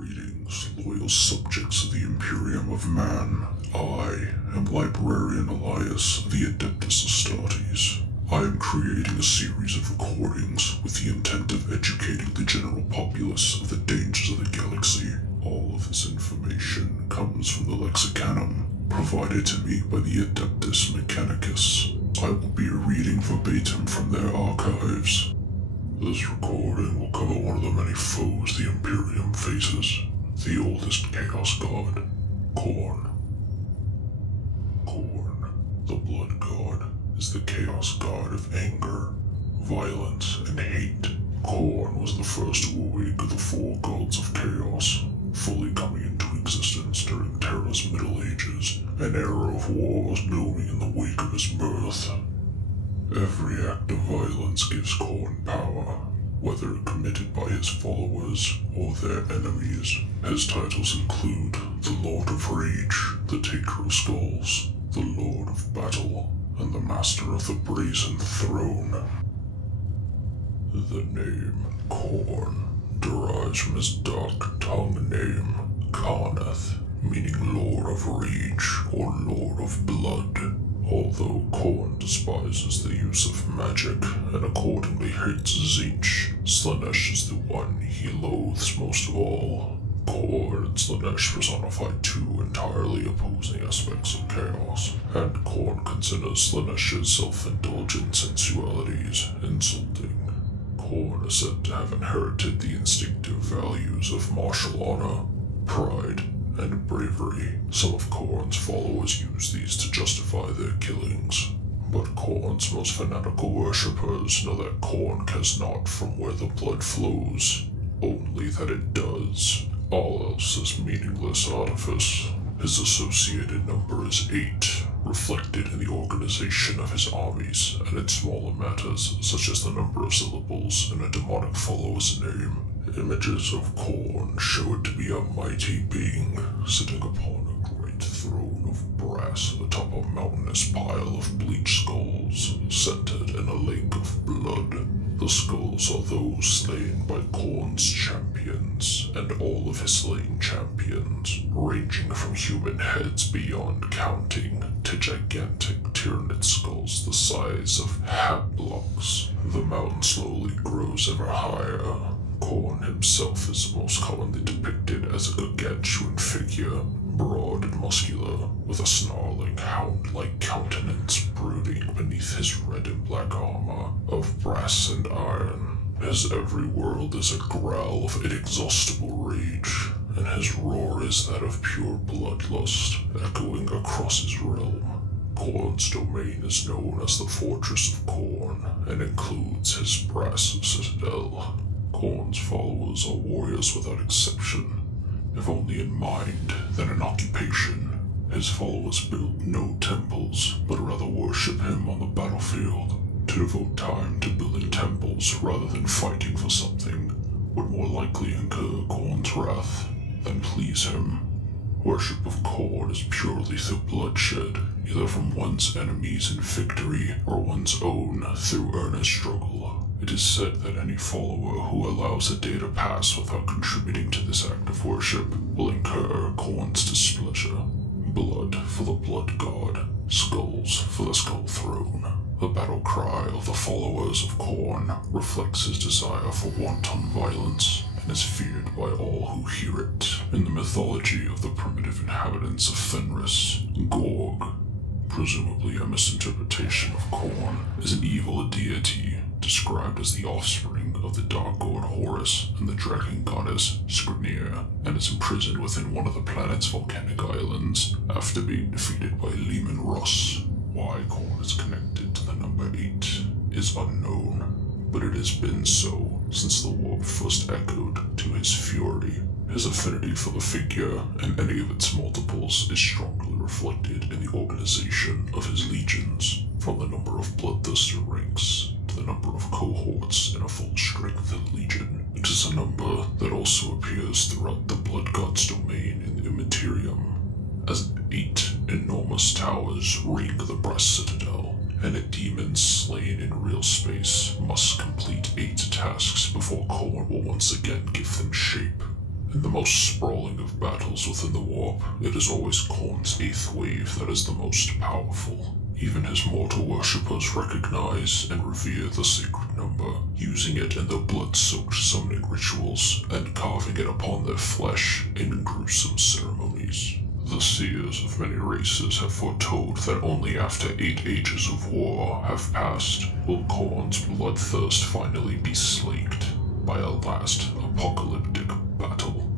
Greetings, loyal subjects of the Imperium of Man. I am Librarian Elias of the Adeptus Astartes. I am creating a series of recordings with the intent of educating the general populace of the dangers of the galaxy. All of this information comes from the Lexicanum, provided to me by the Adeptus Mechanicus. I will be reading verbatim from their archives. This recording will cover one of the many foes the Imperium faces, the oldest Chaos God, Khorne. Khorne, the Blood God, is the Chaos God of anger, violence, and hate. Khorne was the first to awake of the four gods of chaos, fully coming into existence during Terra's Middle Ages, an era of wars looming in the wake of his birth. Every act of violence gives Khorne power, whether committed by his followers or their enemies. His titles include the Lord of Rage, the Taker of Skulls, the Lord of Battle, and the Master of the Brazen Throne. The name Khorne derives from his dark-tongued name, Karneth, meaning Lord of Rage or Lord of Blood. Although Khorne despises the use of magic and accordingly hates Tzeentch, Slaanesh is the one he loathes most of all. Khorne and Slaanesh personify two entirely opposing aspects of chaos, and Khorne considers Slaanesh's self-indulgent sensualities insulting. Khorne is said to have inherited the instinctive values of martial honor, pride, and bravery. Some of Khorne's followers use these to justify their killings, but Khorne's most fanatical worshippers know that Khorne cares not from where the blood flows, only that it does. All else is meaningless artifice. His associated number is 8, reflected in the organization of his armies and in smaller matters such as the number of syllables in a demonic follower's name. Images of Khorne show it to be a mighty being sitting upon a great throne of brass atop a mountainous pile of bleached skulls, centered in a lake of blood. The skulls are those slain by Khorne's champions, and all of his slain champions, ranging from human heads beyond counting to gigantic Tyranid skulls the size of hat blocks. The mountain slowly grows ever higher. Khorne himself is most commonly depicted as a gargantuan figure, broad and muscular, with a snarling, hound-like countenance brooding beneath his red and black armor of brass and iron. His every word is a growl of inexhaustible rage, and his roar is that of pure bloodlust, echoing across his realm. Khorne's domain is known as the Fortress of Khorne, and includes his brass citadel. Khorne's followers are warriors without exception. If only in mind, then in occupation. His followers build no temples, but rather worship him on the battlefield. To devote time to building temples rather than fighting for something would more likely incur Khorne's wrath than please him. Worship of Khorne is purely through bloodshed, either from one's enemies in victory or one's own through earnest struggle. It is said that any follower who allows a day to pass without contributing to this act of worship will incur Khorne's displeasure. Blood for the Blood God, skulls for the Skull Throne. The battle cry of the followers of Khorne reflects his desire for wanton violence, and is feared by all who hear it. In the mythology of the primitive inhabitants of Fenris, Gorg, presumably a misinterpretation of Khorne, is an evil deity described as the offspring of the dark god Horus and the dragon goddess Skirnir, and is imprisoned within one of the planet's volcanic islands after being defeated by Leman Russ. Why Khorne is connected to the number 8 is unknown, but it has been so since the warp first echoed to his fury. His affinity for the figure and any of its multiples is strongly reflected in the organization of his legions, from the number of bloodthirster ranks to the number of cohorts in a full-strength legion. It is a number that also appears throughout the Blood God's domain in the Immaterium, as 8 enormous towers ring the brass citadel, and a demon slain in real space must complete 8 tasks before Khorne will once again give them shape. In the most sprawling of battles within the warp, it is always Khorne's 8th wave that is the most powerful. Even his mortal worshippers recognize and revere the sacred number, using it in their blood-soaked summoning rituals and carving it upon their flesh in gruesome ceremonies. The seers of many races have foretold that only after 8 ages of war have passed will Khorne's bloodthirst finally be slaked by a last apocalyptic battle.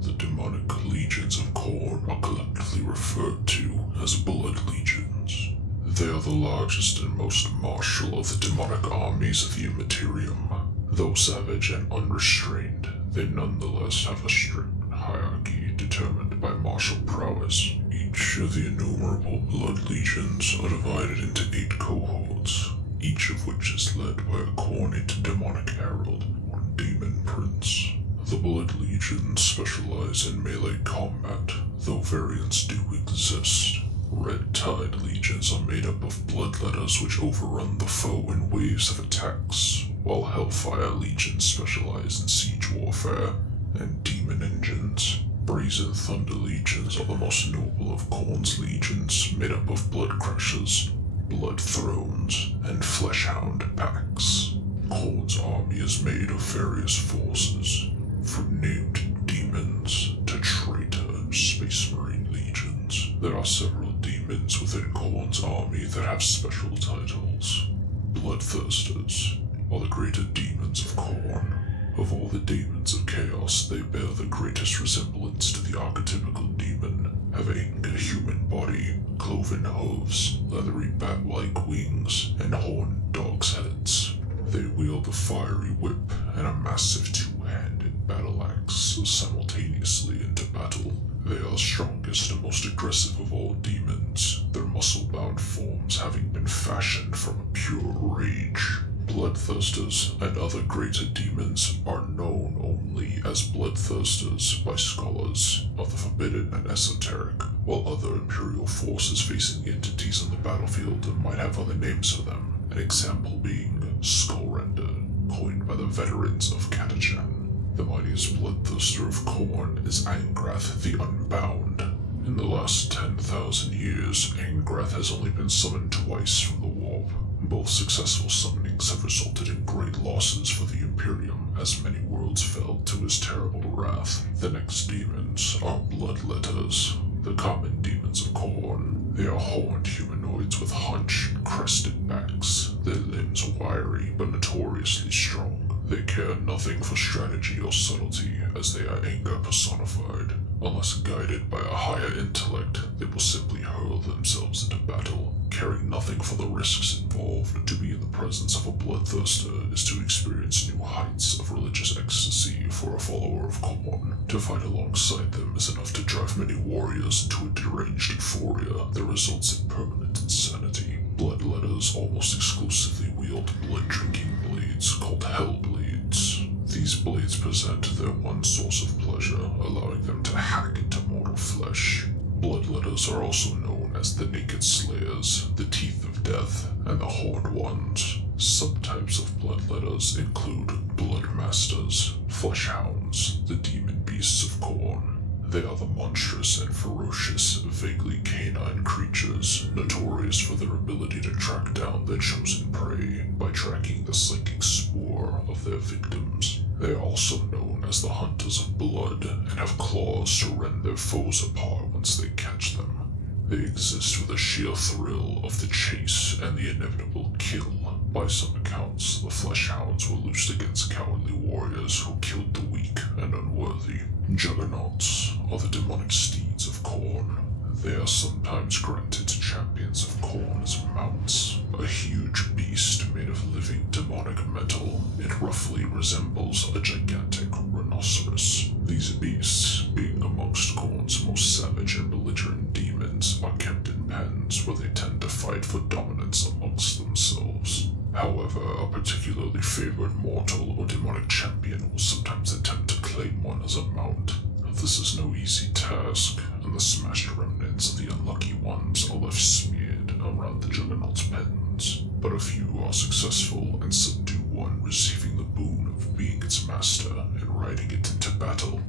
The demonic legions of Khorne are collectively referred to as Blood Legions. They are the largest and most martial of the demonic armies of the Immaterium. Though savage and unrestrained, they nonetheless have a strict hierarchy determined by martial prowess. Each of the innumerable Blood Legions are divided into 8 cohorts, each of which is led by a Khornate demonic herald or demon prince. The Blood Legions specialize in melee combat, though variants do exist. Red Tide Legions are made up of bloodletters which overrun the foe in waves of attacks, while Hellfire Legions specialize in siege warfare and demon engines. Brazen Thunder Legions are the most noble of Khorne's legions, made up of Blood Crushers, Blood Thrones, and Fleshhound packs. Khorne's army is made of various forces, from named demons to traitor Space Marine legions. There are several demons within Khorne's army that have special titles. Bloodthirsters are the greater demons of Khorne. Of all the demons of chaos, they bear the greatest resemblance to the archetypical demon, having a human body, cloven hooves, leathery bat-like wings, and horned dogs' heads. They wield a fiery whip and a massive two-handed battle axe simultaneously into battle. They are the strongest and most aggressive of all demons, their muscle-bound forms having been fashioned from pure rage. Bloodthirsters and other greater demons are known only as bloodthirsters by scholars of the forbidden and esoteric, while other Imperial forces facing the entities on the battlefield might have other names for them, an example being Skullrender, coined by the veterans of Catachan. The mightiest bloodthirster of Khorne is Angrath the Unbound. In the last 10,000 years, Angrath has only been summoned twice from the warp. Both successful summonings have resulted in great losses for the Imperium, as many worlds fell to his terrible wrath. The next demons are Bloodletters, the common demons of Khorne. They are horned humanoids with hunched, crested backs, their limbs wiry but notoriously strong. They care nothing for strategy or subtlety, as they are anger personified. Unless guided by a higher intellect, they will simply hurl themselves into battle, caring nothing for the risks involved. To be in the presence of a bloodthirster is to experience new heights of religious ecstasy for a follower of Khorne. To fight alongside them is enough to drive many warriors into a deranged euphoria that results in permanent insanity. Bloodletters almost exclusively wield blood-drinking blades called Hellblades. These blades present their one source of pleasure, allowing them to hack into mortal flesh. Bloodletters are also known as the Naked Slayers, the Teeth of Death, and the Horned Ones. Subtypes of bloodletters include Bloodmasters, Fleshhounds, the demon beasts of Khorne. They are the monstrous and ferocious, vaguely canine creatures, notorious for their ability to track down their chosen prey by tracking the psychic spoor of their victims. They are also known as the Hunters of Blood and have claws to rend their foes apart once they catch them. They exist for the sheer thrill of the chase and the inevitable kill. By some accounts, the Fleshhounds were loosed against cowardly warriors who killed the weak and unworthy. Juggernauts are the demonic steeds of Khorne. They are sometimes granted to champions of Khorne as mounts. A huge beast made of living demonic metal, it roughly resembles a gigantic rhinoceros. These beasts, being amongst Khorne's most savage and belligerent demons, are kept in pens where they tend to fight for dominance amongst themselves. However, a particularly favored mortal or demonic champion will sometimes attempt to claim one as a mount. This is no easy task, and the smashed remnants of the unlucky ones are left smeared around the Juggernaut's pens. But a few are successful and subdue one, receiving the boon of being its master and riding it into battle.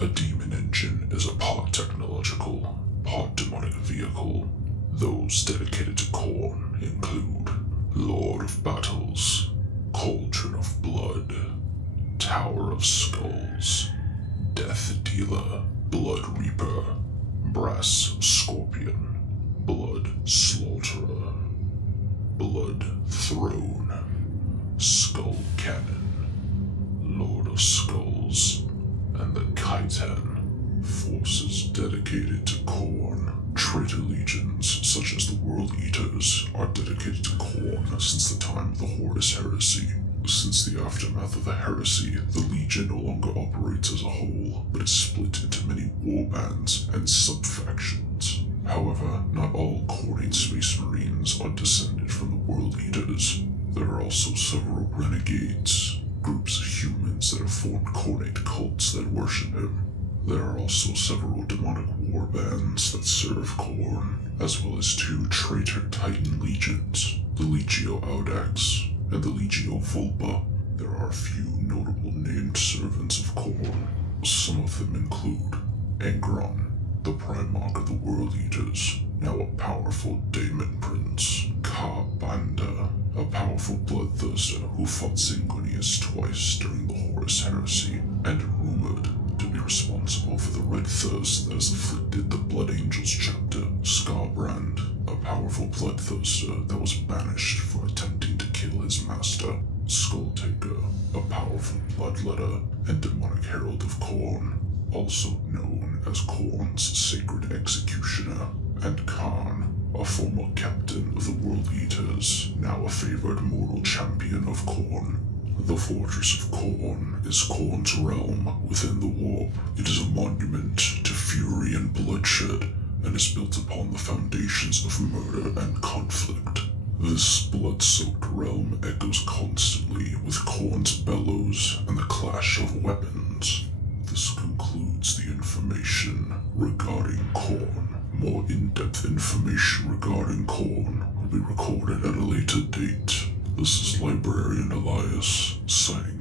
A demon engine is a part technological, part demonic vehicle. Those dedicated to Khorne include Lord of Battles, Cauldron of Blood, Tower of Skulls, Death Dealer, Blood Reaper, Brass Scorpion, Blood Slaughterer, Blood Throne, Skull Cannon, Lord of Skulls, and the Khitan, forces dedicated to Khorne. Traitor legions, such as the World Eaters, are dedicated to Khorne since the time of the Horus Heresy. Since the aftermath of the heresy, the Legion no longer operates as a whole, but is split into many warbands and sub-factions. However, not all Khornate Space Marines are descended from the World Eaters. There are also several renegades, groups of humans that have formed Khornate cults that worship him. There are also several demonic warbands that serve Khorne, as well as 2 traitor Titan legions, the Legio Audax and the Legio Vulpa. There are a few notable named servants of Khorne. Some of them include Angron, the Primarch of the World Eaters, now a powerful Daemon Prince, Ka Banda, a powerful bloodthirster who fought Sanguinius twice during the Horus Heresy, and rumored to be responsible for the Red Thirst that has afflicted the Blood Angels chapter, Skarbrand, a powerful bloodthirster that was banished for attempting to kill his master, Skulltaker, a powerful bloodletter and demonic herald of Khorne, also known as Khorne's Sacred Executioner, and Khan, a former captain of the World Eaters, now a favored mortal champion of Khorne. The Fortress of Khorne is Khorne's realm within the warp. It is a monument to fury and bloodshed, and is built upon the foundations of murder and conflict. This blood-soaked realm echoes constantly with Khorne's bellows and the clash of weapons. This concludes the information regarding Khorne. More in-depth information regarding Khorne will be recorded at a later date. This is Librarian Elias, signing